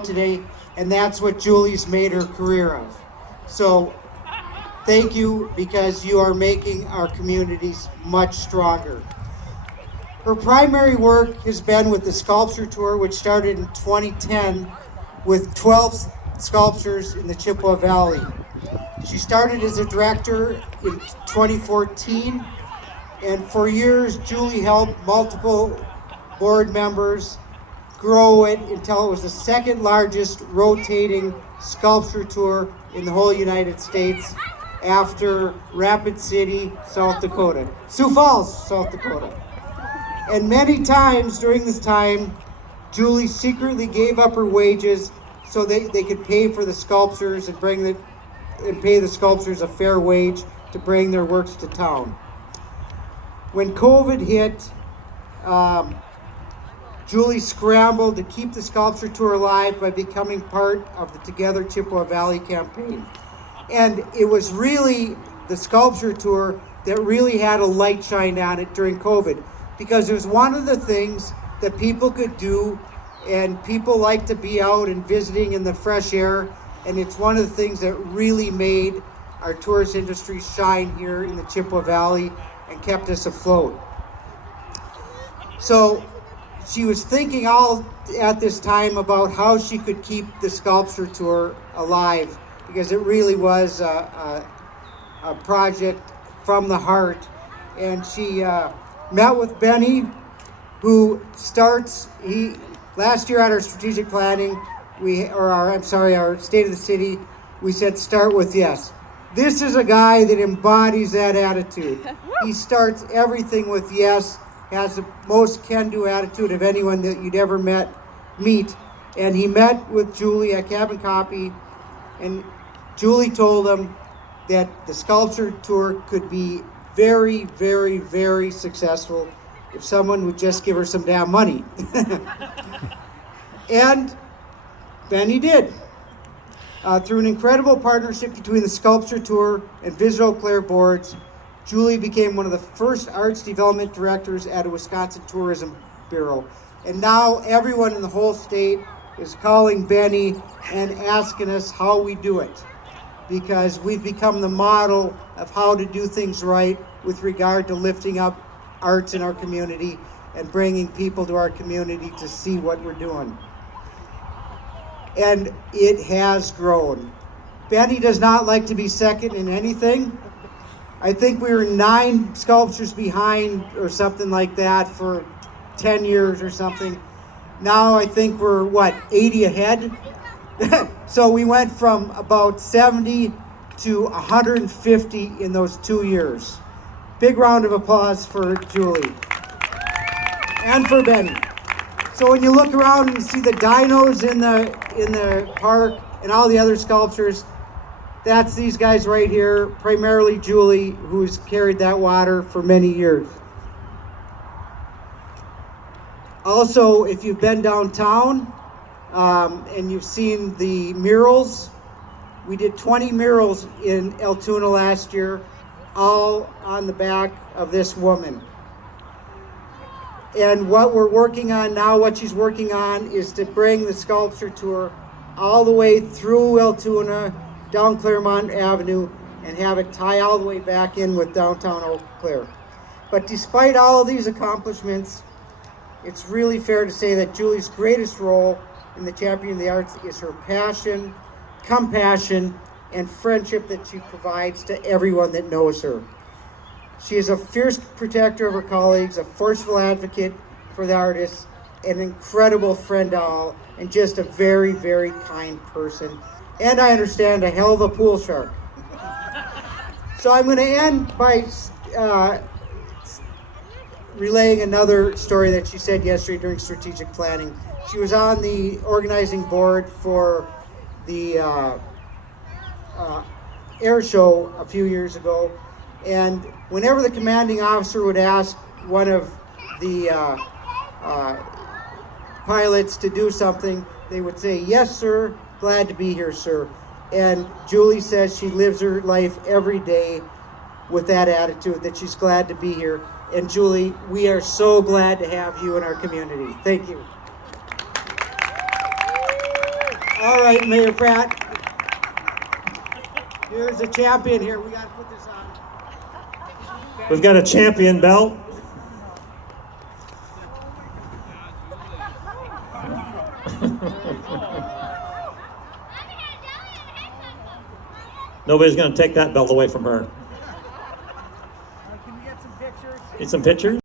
today, and that's what Julie's made her career of. So thank you because you are making our communities much stronger. Her primary work has been with the sculpture tour, which started in 2010 with 12 sculptures in the Chippewa Valley. She started as a director in 2014, and for years, Julie helped multiple board members grow it until it was the second largest rotating sculpture tour in the whole United States after Rapid City, South Dakota, Sioux Falls, South Dakota. And many times during this time, Julie secretly gave up her wages so they could pay for the sculptures and pay the sculptors a fair wage to bring their works to town. When COVID hit, Julie scrambled to keep the sculpture tour alive by becoming part of the Together Chippewa Valley campaign. And it was really the sculpture tour that really had a light shine on it during COVID, because it was one of the things that people could do, and people like to be out and visiting in the fresh air, and it's one of the things that really made our tourist industry shine here in the Chippewa Valley and kept us afloat. So she was thinking all at this time about how she could keep the sculpture tour alive, because it really was a project from the heart. And she met with Benny, who last year at our strategic planning, our State of the City, we said start with yes. This is a guy that embodies that attitude. He starts everything with yes, has the most can-do attitude of anyone that you'd ever meet. And he met with Julie at Cabin Copy, and Julie told him that the sculpture tour could be very, very, very successful if someone would just give her some damn money. And Benny did. Through an incredible partnership between the sculpture tour and Visit Eau Claire boards, Julie became one of the first arts development directors at a Wisconsin Tourism Bureau. And now everyone in the whole state is calling Benny and asking us how we do it, because we've become the model of how to do things right with regard to lifting up arts in our community and bringing people to our community to see what we're doing. And it has grown. Benny does not like to be second in anything. I think we were 9 sculptures behind or something like that for 10 years or something. Now I think we're, 80 ahead? So we went from about 70 to 150 in those 2 years. Big round of applause for Julie and for Benny. So when you look around and you see the dinos in the park and all the other sculptures, that's these guys right here, primarily Julie, who's carried that water for many years. Also, if you've been downtown and you've seen the murals, we did 20 murals in Altoona last year, all on the back of this woman. And what we're working on now, what she's working on, is to bring the sculpture tour all the way through Altoona, down Claremont Avenue, and have it tie all the way back in with downtown Eau Claire. But despite all of these accomplishments, it's really fair to say that Julie's greatest role in the Champion of the Arts is her passion, compassion, and friendship that she provides to everyone that knows her. She is a fierce protector of her colleagues, a forceful advocate for the artists, an incredible friend to all, and just a very, very kind person. And I understand, a hell of a pool shark. So I'm going to end by relaying another story that she said yesterday during strategic planning. She was on the organizing board for the air show a few years ago, and whenever the commanding officer would ask one of the pilots to do something, they would say, "Yes, sir, glad to be here, sir." And Julie says she lives her life every day with that attitude, that she's glad to be here. And Julie, we are so glad to have you in our community. Thank you. All right, Mayor Pratt. Here's a champion here. We got to put this on. We've got a champion belt. Nobody's going to take that belt away from her. Can we get some pictures? Get some pictures?